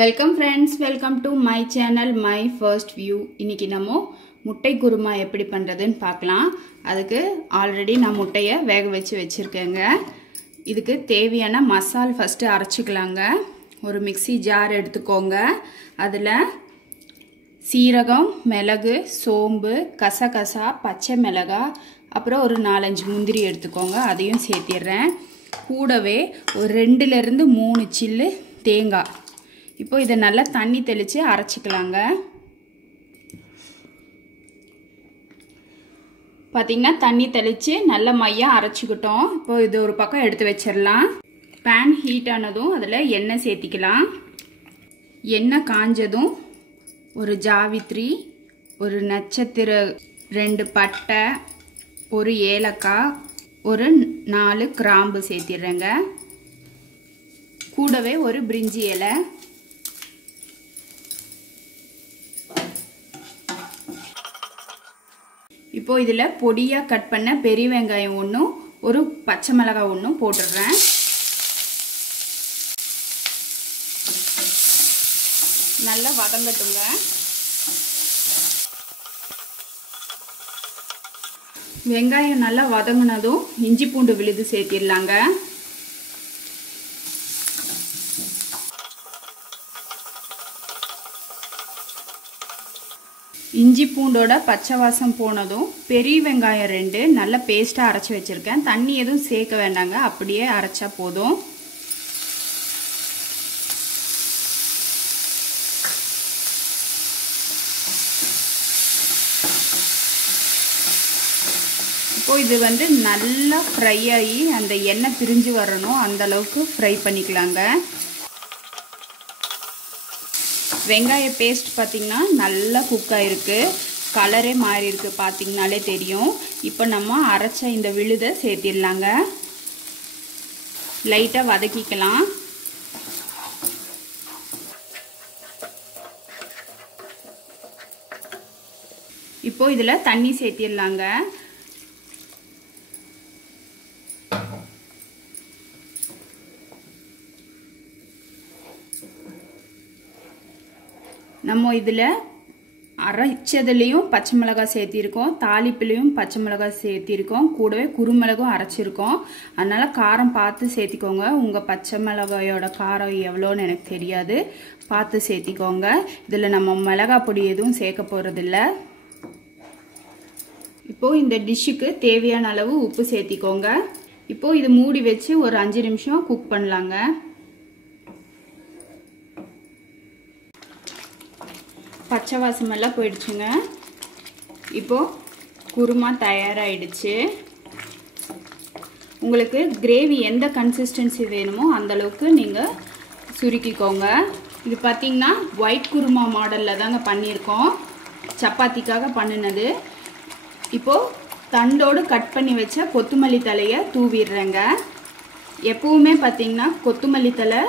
Welcome friends, welcome to my channel my first view. இன்னைக்கு நம்ம முட்டை குருமா எப்படி பண்ணுறதுன்னு பார்க்கலாம். அதுக்கு ஆல்ரெடி நான் முட்டையை வேக வச்சு வச்சுருக்கேங்க. இதுக்கு தேவையான மசால் ஃபஸ்ட்டு அரைச்சிக்கலாங்க. ஒரு மிக்சி ஜார் எடுத்துக்கோங்க. அதில் சீரகம், மிளகு, சோம்பு, கசகசா, பச்சை மிளகாய், அப்புறம் ஒரு 4-5 முந்திரி எடுத்துக்கோங்க. அதையும் சேர்த்திடுறேன். கூடவே ஒரு 2லேருந்து 3 சில்லு தேங்காய். இப்போ இதை நல்லா தண்ணி தெளித்து அரைச்சிக்கலாங்க. பார்த்திங்கன்னா தண்ணி தெளித்து நல்ல மையாக அரைச்சிக்கிட்டோம். இப்போ இது ஒரு பக்கம் எடுத்து வச்சிடலாம். பேன் ஹீட் ஆனதும் அதில் எண்ணெய் சேர்த்திக்கலாம். எண்ணெய் காஞ்சதும் ஒரு ஜாவித்ரி, ஒரு நட்சத்திர, 2 பட்டை, ஒரு ஏலக்காய், ஒரு 4 கிராம்பு சேர்த்திடுறேங்க. கூடவே ஒரு பிரிஞ்சி இலை, இப்போ இதில் பொடியாக கட் பண்ண பெரிய வெங்காயம் ஒன்றும், ஒரு பச்சை மிளகாய் ஒன்றும் போட்டுடுறேன். நல்லா வதங்கட்டுங்க. வெங்காயம் நல்லா வதங்கினதும் இஞ்சி பூண்டு விழுது சேர்த்திடலாங்க. இஞ்சி பூண்டோட பச்சை வாசம் போனதும் பெரிய வெங்காயம் 2 நல்ல பேஸ்ட்டாக அரைச்சி வச்சுருக்கேன். தண்ணி எதுவும் சேர்க்க வேண்டாங்க, அப்படியே அரைச்சா போதும். இப்போ இது நல்லா ஃப்ரை ஆகி அந்த எண்ணெய் பிரிஞ்சு வரணும், அந்த அளவுக்கு ஃப்ரை பண்ணிக்கலாங்க. வெங்காய பேஸ்ட் பார்த்திங்கன்னா நல்லா குக் ஆகிருக்கு, கலரே மாறி இருக்கு, பார்த்திங்கனாலே தெரியும். இப்போ நம்ம அரைச்ச இந்த விழுதை சேர்த்திடலாங்க. லைட்டாக வதக்கிக்கலாம். இப்போ இதில் தண்ணி சேர்த்திடலாங்க. நம்ம இதில் அரைச்சதுலேயும் பச்சை மிளகாய் சேர்த்திருக்கோம், தாளிப்புலேயும் பச்சை மிளகாய் சேர்த்திருக்கோம், கூடவே குருமிளகும் அரைச்சிருக்கோம். அதனால் காரம் பார்த்து சேர்த்திக்கோங்க. உங்கள் பச்சை மிளகாயோட காரம் எவ்வளோன்னு எனக்கு தெரியாது, பார்த்து சேர்த்திக்கோங்க. இதில் நம்ம மிளகாய் பொடி எதுவும் சேர்க்க போகிறதில்ல. இப்போது இந்த டிஷ்ஷுக்கு தேவையான அளவு உப்பு சேர்த்திக்கோங்க. இப்போது இது மூடி வச்சு ஒரு 5 நிமிஷம் குக் பண்ணலாங்க. பச்சை வாசமெல்லாம் போயிடுச்சுங்க. இப்போது குருமா தயாராகிடுச்சு. உங்களுக்கு கிரேவி எந்த கன்சிஸ்டன்சி வேணுமோ அந்தளவுக்கு நீங்கள் சுருக்கிக்கோங்க. இது பார்த்திங்கன்னா ஒயிட் குருமா மாடலில் தாங்க பண்ணியிருக்கோம், சப்பாத்திக்காக பண்ணினது. இப்போது தண்டோடு கட் பண்ணி வச்ச கொத்தமல்லி தலையை தூவிடுறேங்க. எப்பவுமே பார்த்திங்கன்னா கொத்தமல்லி தலை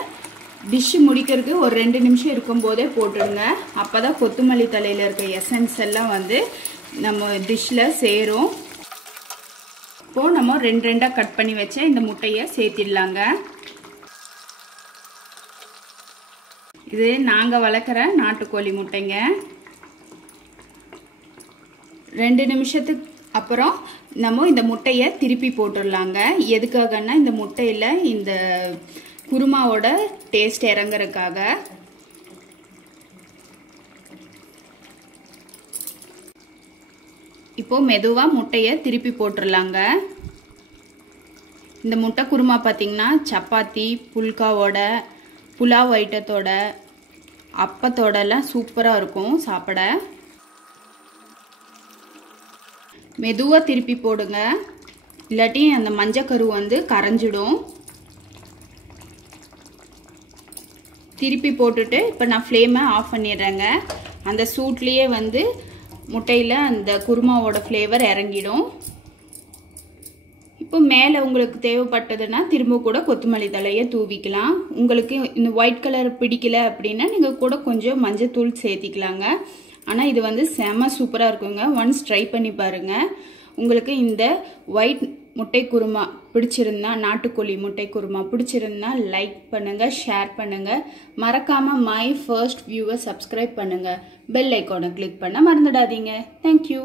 டிஷ்ஷு முடிக்கிறதுக்கு ஒரு 2 நிமிஷம் இருக்கும்போதே போட்டுடுங்க. அப்போ தான் கொத்தமல்லி தலையில் இருக்க எசன்ஸ் எல்லாம் நம்ம டிஷ்ஷில் சேரும். இப்போது நம்ம 2 கட் பண்ணி வச்ச இந்த முட்டையை சேர்த்திடலாங்க. இது நாங்கள் வளர்க்குற நாட்டுக்கோழி முட்டைங்க. 2 நிமிஷத்துக்கு அப்புறம் நம்ம இந்த முட்டையை திருப்பி போட்டுடலாங்க. எதுக்காகன்னா இந்த முட்டையில் இந்த குருமாவோட டேஸ்ட் இறங்குறதுக்காக. இப்போ மெதுவாக முட்டையை திருப்பி போட்டுடலாங்க. இந்த முட்டை குருமா பார்த்திங்கன்னா சப்பாத்தி, புல்காவோட, புலாவ் ஐட்டத்தோட, அப்பத்தோடலாம் சூப்பராக இருக்கும் சாப்பிட. மெதுவாக திருப்பி போடுங்க, இல்லாட்டி அந்த மஞ்சக்கரு கரைஞ்சிடும். திருப்பி போட்டுட்டு இப்போ நான் ஃப்ளேமை ஆஃப் பண்ணிடுறேங்க. அந்த சூட்லேயே முட்டையில் அந்த குருமாவோட ஃப்ளேவர் இறங்கிடும். இப்போ மேலே உங்களுக்கு தேவைப்பட்டதுன்னா திரும்ப கூட கொத்தமல்லி தலையை தூவிக்கலாம். உங்களுக்கு இந்த ஒயிட் கலர் பிடிக்கல அப்படின்னா நீங்கள் கூட கொஞ்சம் மஞ்சத்தூள் சேர்த்திக்கலாங்க. ஆனால் இது செம சூப்பராக இருக்குங்க. ஒன்ஸ் ட்ரை பண்ணி பாருங்கள். உங்களுக்கு இந்த ஒயிட் முட்டை குருமா பிடிச்சிருந்தா, நாட்டுக்கோழி முட்டை குருமா பிடிச்சிருந்தா லைக் பண்ணுங்க, ஷேர் பண்ணுங்க. மறக்காம மை ஃபர்ஸ்ட் வியூவை சப்ஸ்கிரைப் பண்ணுங்க. பெல் ஐக்கானை கிளிக் பண்ண மறந்துடாதீங்க. தேங்க்யூ.